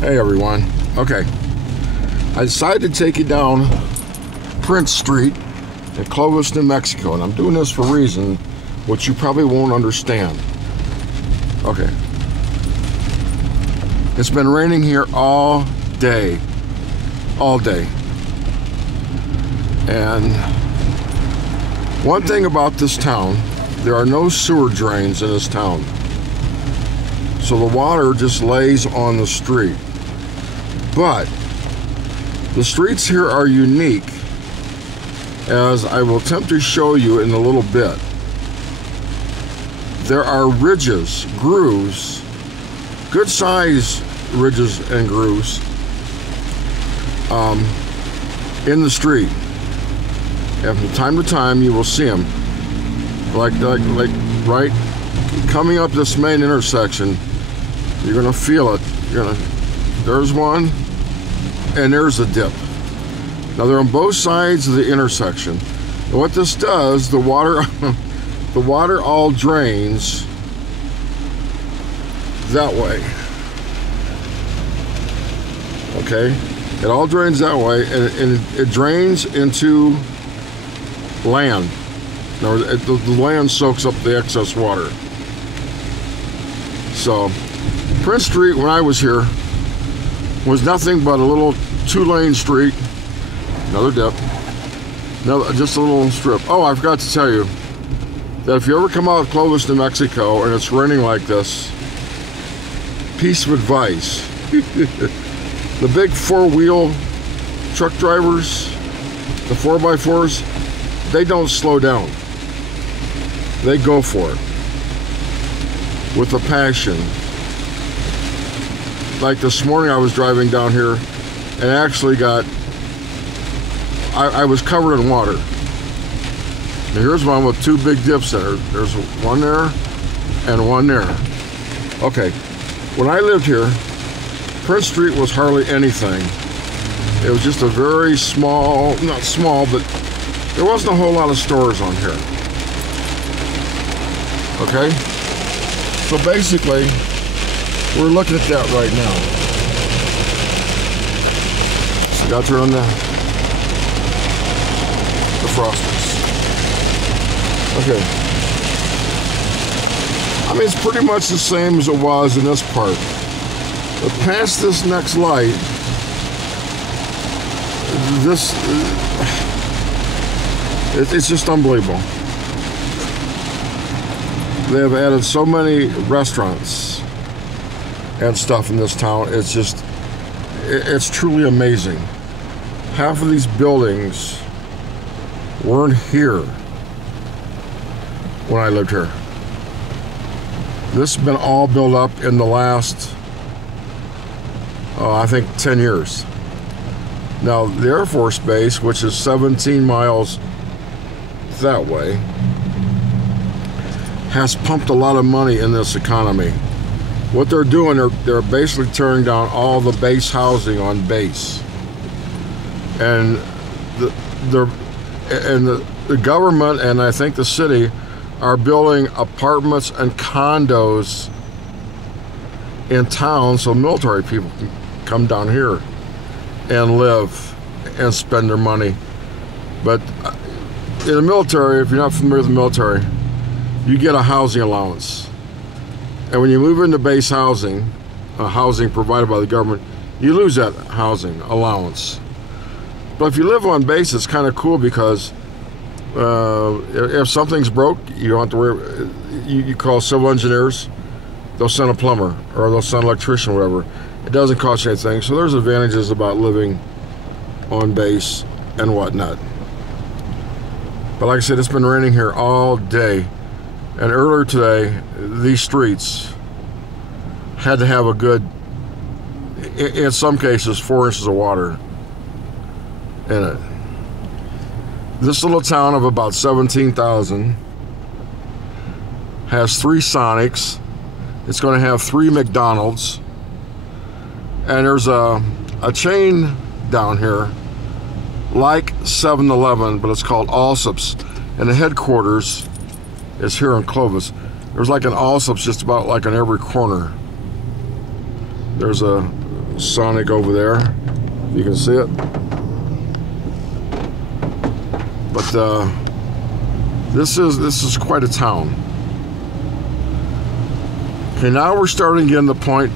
Hey everyone. Okay, I decided to take you down Prince Street in Clovis, New Mexico, and I'm doing this for a reason which you probably won't understand. Okay, it's been raining here all day, and one thing about this town, there are no sewer drains in this town, so the water just lays on the street. But the streets here are unique, as I will attempt to show you in a little bit. There are ridges, grooves, good size ridges and grooves in the street. And from time to time you will see them. Like right coming up this main intersection, you're gonna feel it. There's one, and there's a dip. Now they're on both sides of the intersection. And what this does, the water all drains that way. Okay, it all drains that way, and it drains into land. Now the land soaks up the excess water. So Prince Street, when I was here, was nothing but a little two-lane street. Another dip. Just a little strip. Oh, I forgot to tell you that if you ever come out of Clovis, New Mexico, and it's raining like this, piece of advice. The big four-wheel truck drivers, the 4x4s, they don't slow down. They go for it with a passion. Like this morning I was driving down here and actually I was covered in water. And here's one with two big dips in it. There's one there and one there. Okay, when I lived here, Prince Street was hardly anything. It was just a very small, not small, but there wasn't a whole lot of stores on here. Okay? So basically, we're looking at that right now. So got to turn on the frosters. Okay. I mean, it's pretty much the same as it was in this part. But past this next light, it's just unbelievable. They have added so many restaurants and stuff in this town. It's truly amazing. Half of these buildings weren't here when I lived here. This has been all built up in the last, I think 10 years. Now the Air Force Base, which is 17 miles that way, has pumped a lot of money in this economy. What they're doing, they're basically tearing down all the base housing on base, and the government and I think the city are building apartments and condos in town so military people can come down here and live and spend their money. But in the military, if you're not familiar with the military, you get a housing allowance. And when you move into base housing, housing provided by the government, you lose that housing allowance. But if you live on base, it's kind of cool because if something's broke, you don't have to worry. You call civil engineers, they'll send a plumber or they'll send an electrician, whatever. It doesn't cost you anything. So there's advantages about living on base and whatnot. But like I said, it's been raining here all day. And earlier today, these streets had to have a good, in some cases, 4 inches of water in it. This little town of about 17,000 has 3 Sonics. It's going to have 3 McDonald's. And there's a chain down here like 7-Eleven, but it's called Allsup's. And the headquarters is here in Clovis. There's like an Allsup's just about like on every corner. There's a Sonic over there. You can see it. But this is quite a town. Okay, now we're starting to get to the point.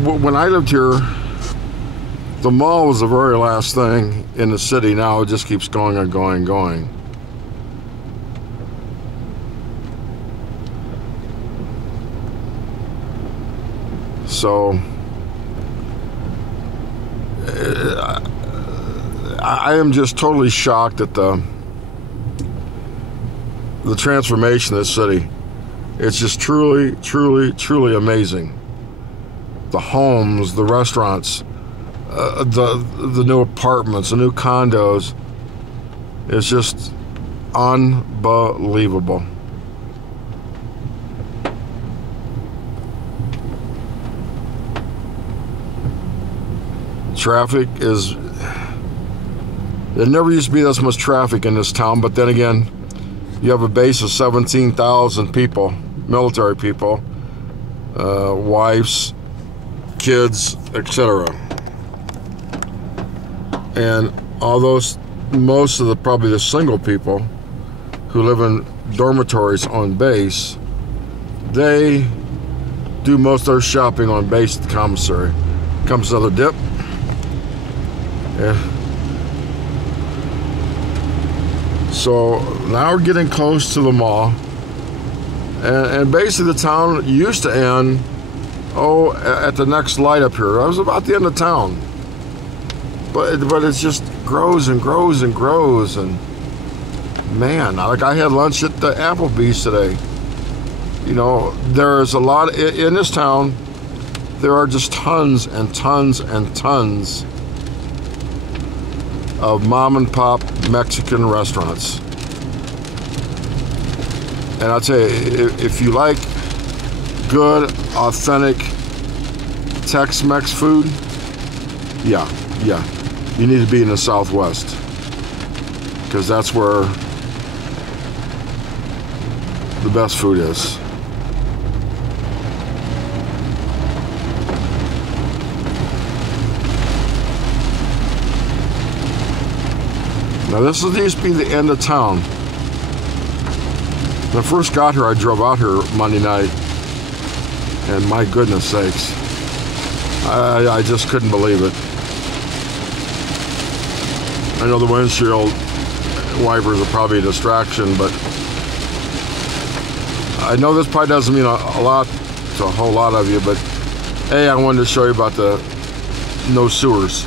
When I lived here, the mall was the very last thing in the city. Now it just keeps going and going and going. So I am just totally shocked at the transformation of this city. It's just truly, truly, truly amazing. The homes, the restaurants, the new apartments, the new condos. It's just unbelievable. Traffic is... There never used to be this much traffic in this town, but then again, you have a base of 17,000 people, military people, wives, kids, etc. And all those, most of the, probably the single people who live in dormitories on base, they do most of their shopping on base at the commissary. Comes another dip. Yeah. So now we're getting close to the mall, and basically the town used to end at the next light up here. I was about the end of town, but it just grows and grows and grows. And man, like I had lunch at the Applebee's today. You know, there's a lot in this town. There are just tons and tons and tons of mom and pop Mexican restaurants. And I'll tell you, if you like good, authentic Tex-Mex food, yeah, you need to be in the Southwest, because that's where the best food is. Now this used to be the end of town. When I first got here, I drove out here Monday night, and my goodness sakes, I just couldn't believe it. I know the windshield wipers are probably a distraction, but I know this probably doesn't mean a lot to a whole lot of you, but hey, I wanted to show you about the no sewers.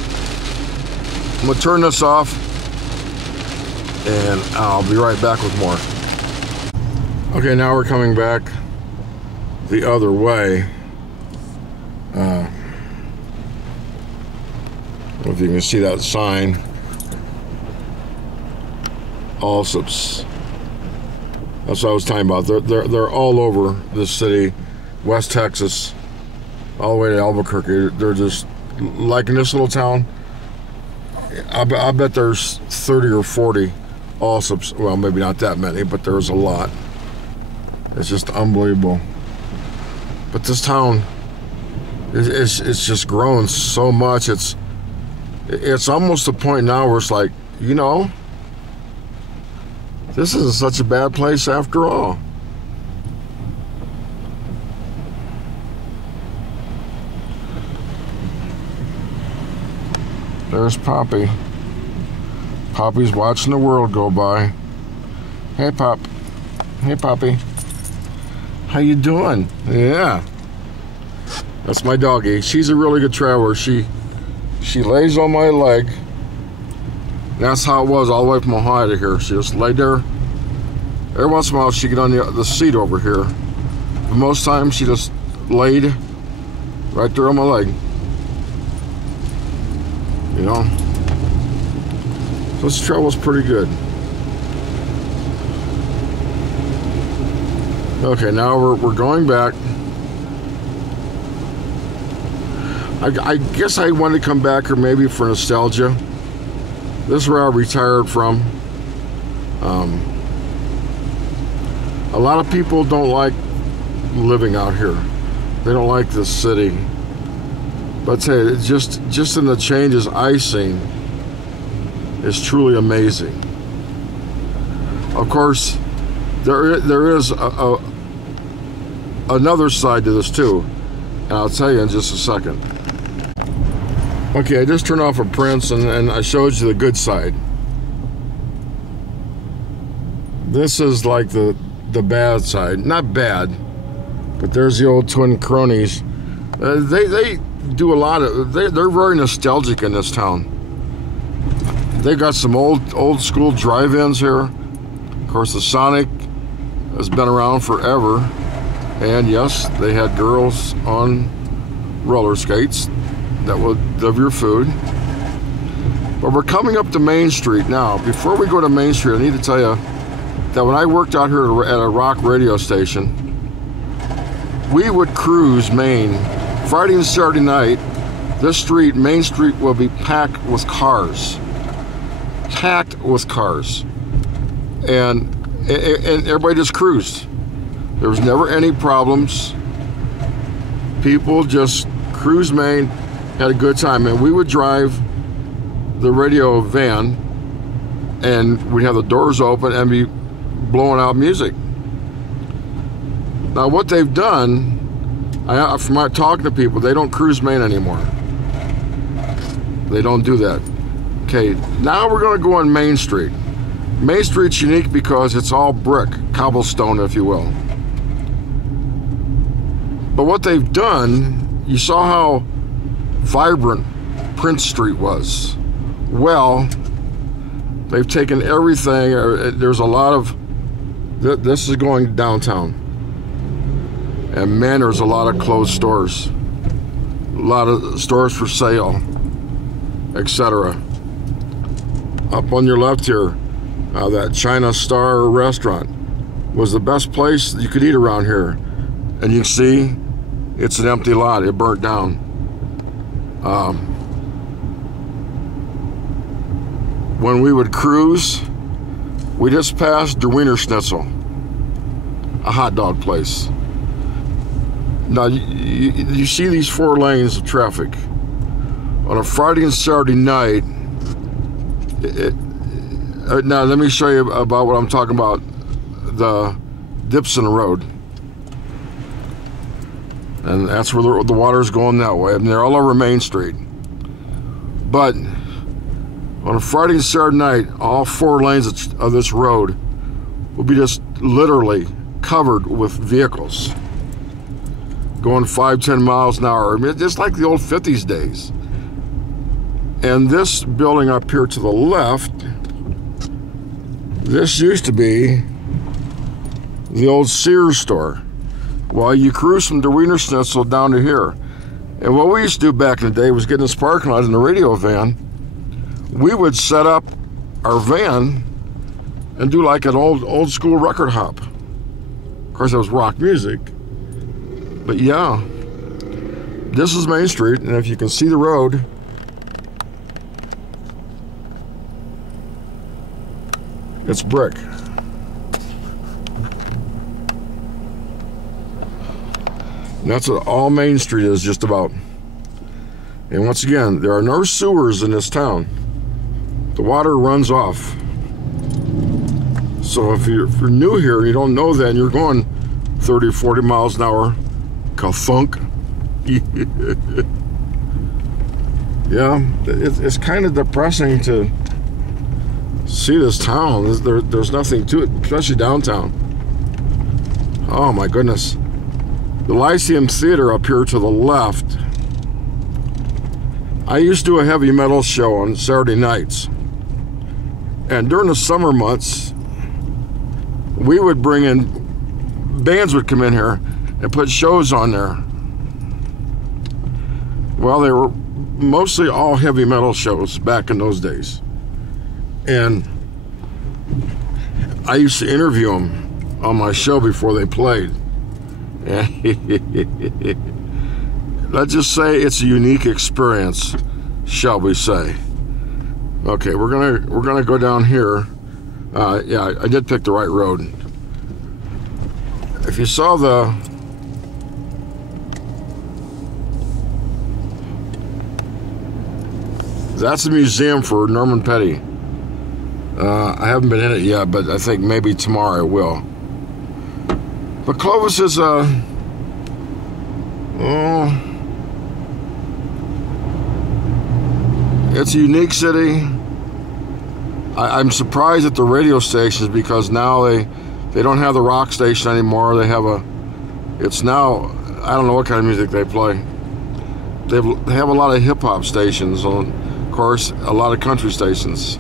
I'm gonna turn this off, and I'll be right back with more. Okay, now we're coming back the other way. I don't know if you can see that sign. Allsops. That's what I was talking about. They're all over this city, West Texas, all the way to Albuquerque. They're just like in this little town. I bet there's 30 or 40 Allsops. Well, maybe not that many, but there's a lot. It's just unbelievable. But this town, it's just grown so much. It's almost the point now where it's like, you know, this isn't such a bad place after all. There's Poppy. Poppy's watching the world go by. Hey, Pop. Hey, Poppy. How you doing? Yeah. That's my doggie. She's a really good traveler. She lays on my leg. That's how it was all the way from Ohio to here. She just laid there. Every once in a while, she'd get on the seat over here. But most times, she just laid right there on my leg. You know? This travel's pretty good. Okay, now we're going back. I guess I wanted to come back here maybe for nostalgia. This is where I retired from. A lot of people don't like living out here. They don't like this city. But say it's just in the changes I've seen is truly amazing. Of course, there is another side to this too, and I'll tell you in just a second. Okay, I just turned off a Prince and I showed you the good side. This is like the bad side. Not bad, but there's the old twin cronies. They do a lot of, they're very nostalgic in this town. They got some old school drive-ins here. Of course, the Sonic has been around forever. And yes, they had girls on roller skates that would deliver your food. But we're coming up to Main Street now. Before we go to Main Street, I need to tell you that when I worked out here at a rock radio station, we would cruise Main. Friday and Saturday night, this street, Main Street, will be packed with cars. Packed with cars. And everybody just cruised. There was never any problems. People just cruised Main, had a good time. And we would drive the radio van, and we'd have the doors open and be blowing out music. Now what they've done, from my talking to people, they don't cruise Main anymore. They don't do that. Okay, now we're going to go on Main Street. Main Street's unique because it's all brick, cobblestone, if you will. But what they've done, you saw how vibrant Prince Street was. Well, they've taken everything. There's a lot of, this is going downtown. And man, there's a lot of closed stores. A lot of stores for sale, etc. Up on your left here, that China Star restaurant was the best place you could eat around here. And you can see it's an empty lot. It burnt down. When we would cruise, we just passed Der Wiener Schnitzel, a hot dog place. Now, you see these 4 lanes of traffic. On a Friday and Saturday night, now let me show you about what I'm talking about, the dips in the road. And that's where the water's going that way. And they're all over Main Street. But on a Friday and Saturday night, all 4 lanes of this road will be just literally covered with vehicles going 5-10 miles an hour. I mean, just like the old 50s days. And this building up here to the left, this used to be the old Sears store. Well, you cruise from Der Wiener Schnitzel down to here. And what we used to do back in the day was get in this parking lot in the radio van. We would set up our van and do like an old school record hop. Of course, that was rock music. But yeah, this is Main Street, and if you can see the road, it's brick. And that's what all Main Street is just about. And once again, there are no sewers in this town. The water runs off. So if you're new here and you don't know that, and you're going 30, 40 miles an hour, ka-thunk. Yeah, it's kind of depressing to see this town. There's nothing to it, especially downtown. Oh my goodness. The Lyceum Theater up here to the left. I used to do a heavy metal show on Saturday nights. And during the summer months, we would bring in, bands would come in here and put shows on there. Well, they were mostly all heavy metal shows back in those days. And I used to interview them on my show before they played. Let's just say it's a unique experience, shall we say. Okay, we're gonna go down here. Yeah, I did pick the right road. If you saw That's the museum for Norman Petty. I haven't been in it yet, but I think maybe tomorrow I will. But Clovis is it's a unique city. I'm surprised at the radio stations, because now they don't have the rock station anymore. They have it's now, I don't know what kind of music they play. They have a lot of hip-hop stations, and of course a lot of country stations.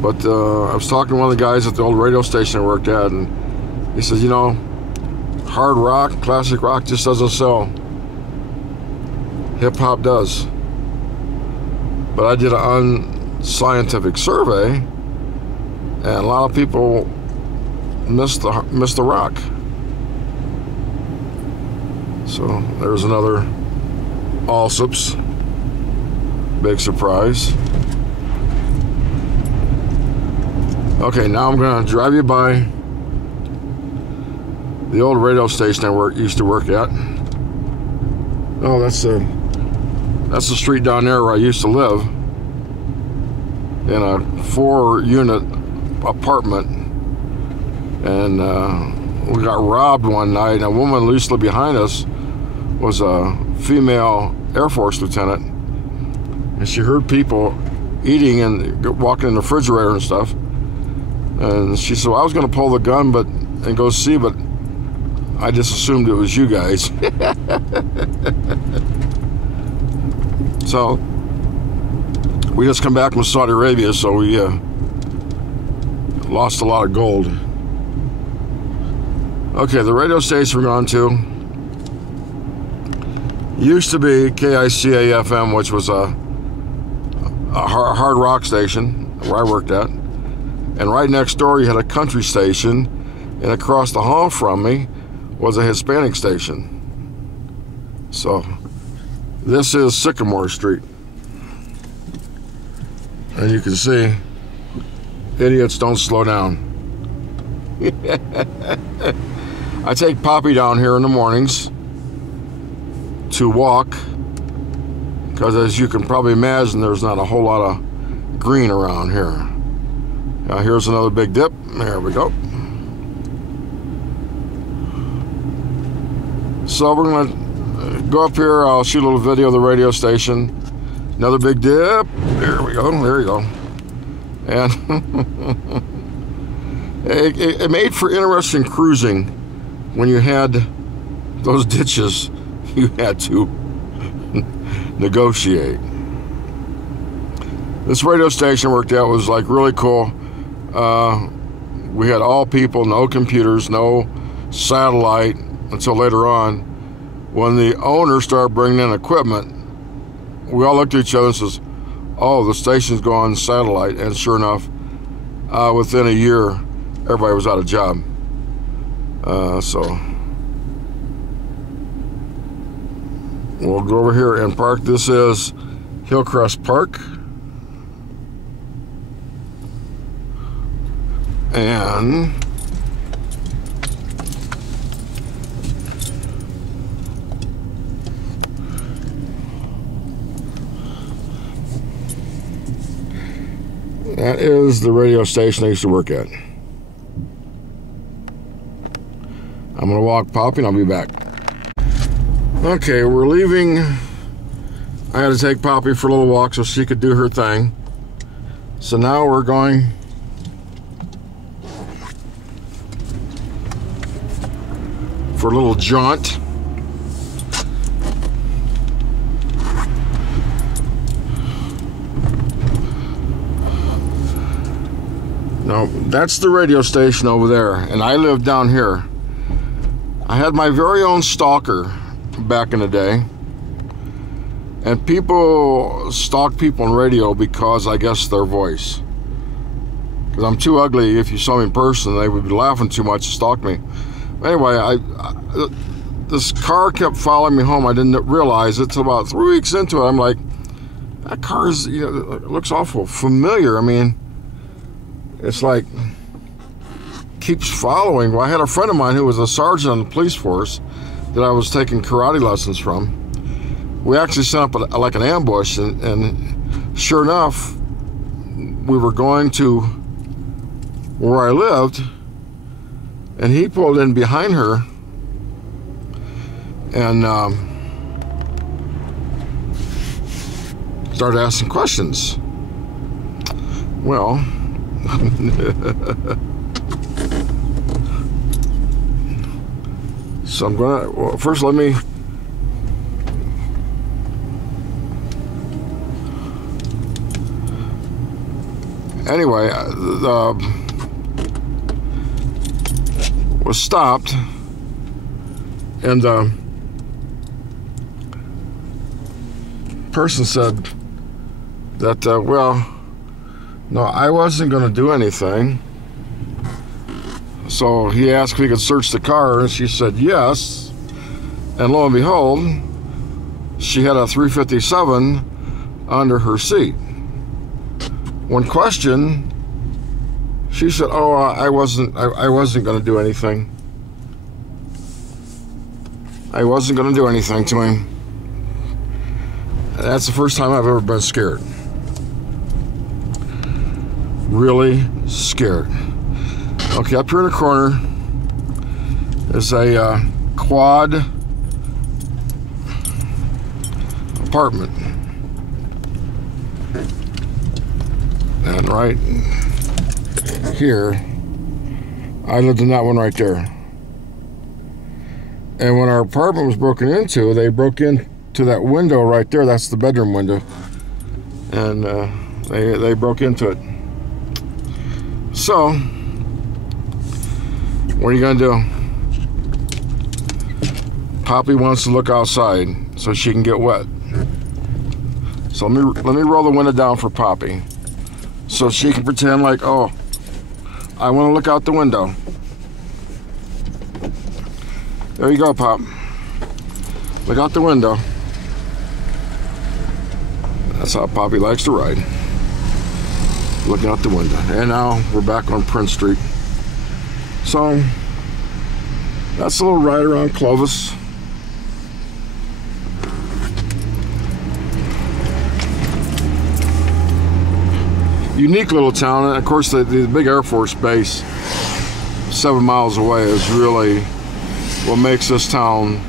But I was talking to one of the guys at the old radio station I worked at, and he says, you know, hard rock, classic rock just doesn't sell. Hip-hop does. But I did an unscientific survey, and a lot of people miss the rock. So there's another Allsup's. Big surprise. Okay, now I'm going to drive you by the old radio station I used to work at. Oh, that's the street down there where I used to live, in a 4-unit apartment. And we got robbed one night, and a woman loosely behind us was a female Air Force lieutenant, and she heard people eating and walking in the refrigerator and stuff. And she said, well, I was going to pull the gun and go see, but I just assumed it was you guys. So we just come back from Saudi Arabia, so we lost a lot of gold. Okay, the radio station we're going to used to be KICA-FM, which was a hard rock station where I worked at. And right next door you had a country station, and across the hall from me was a Hispanic station. So this is Sycamore Street. And you can see, idiots don't slow down. I take Poppy down here in the mornings to walk, because as you can probably imagine, there's not a whole lot of green around here. Now here's another big dip. There we go. So we're gonna go up here. I'll shoot a little video of the radio station. Another big dip. There we go. There you go. And it made for interesting cruising when you had those ditches you had to negotiate. This radio station I worked at was like really cool. We had all people, no computers, no satellite until later on. When the owner started bringing in equipment, we all looked at each other and says, oh, the station's going satellite. And sure enough, within a year, everybody was out of job. So we'll go over here and park. This is Hillcrest Park. And that is the radio station I used to work at. I'm going to walk Poppy and I'll be back. Okay, we're leaving. I had to take Poppy for a little walk so she could do her thing. So now we're going for a little jaunt. Now, that's the radio station over there, and I live down here. I had my very own stalker back in the day, and people stalk people on radio because I guess their voice. Because I'm too ugly. If you saw me in person, they would be laughing too much to stalk me. Anyway, this car kept following me home. I didn't realize it till about 3 weeks into it. I'm like, that car is, you know, it looks awful familiar. I mean, it's like keeps following. Well, I had a friend of mine who was a sergeant on the police force that I was taking karate lessons from. We actually set up like an ambush, and Sure enough, we were going to where I lived, and he pulled in behind her, and started asking questions. Well, so I'm gonna, well, first let me anyway, was stopped, and the person said that, well, no, I wasn't going to do anything. So he asked if he could search the car, and she said yes. And lo and behold, she had a .357 under her seat. When questioned, she said, "Oh, I wasn't going to do anything. I wasn't going to do anything to him." That's the first time I've ever been scared. Really scared. Okay, up here in the corner is a quad apartment. And right here, I lived in that one right there. And when our apartment was broken into, they broke into that window right there. That's the bedroom window. And they broke into it. So, what are you gonna do? Poppy wants to look outside so she can get wet. So let me roll the window down for Poppy, so she can pretend like, oh, I want to look out the window. There you go, Pop. Look out the window. That's how Poppy likes to ride. Looking out the window. And now we're back on Prince Street. So that's a little ride around Clovis. Unique little town, and of course the big Air Force base 7 miles away is really what makes this town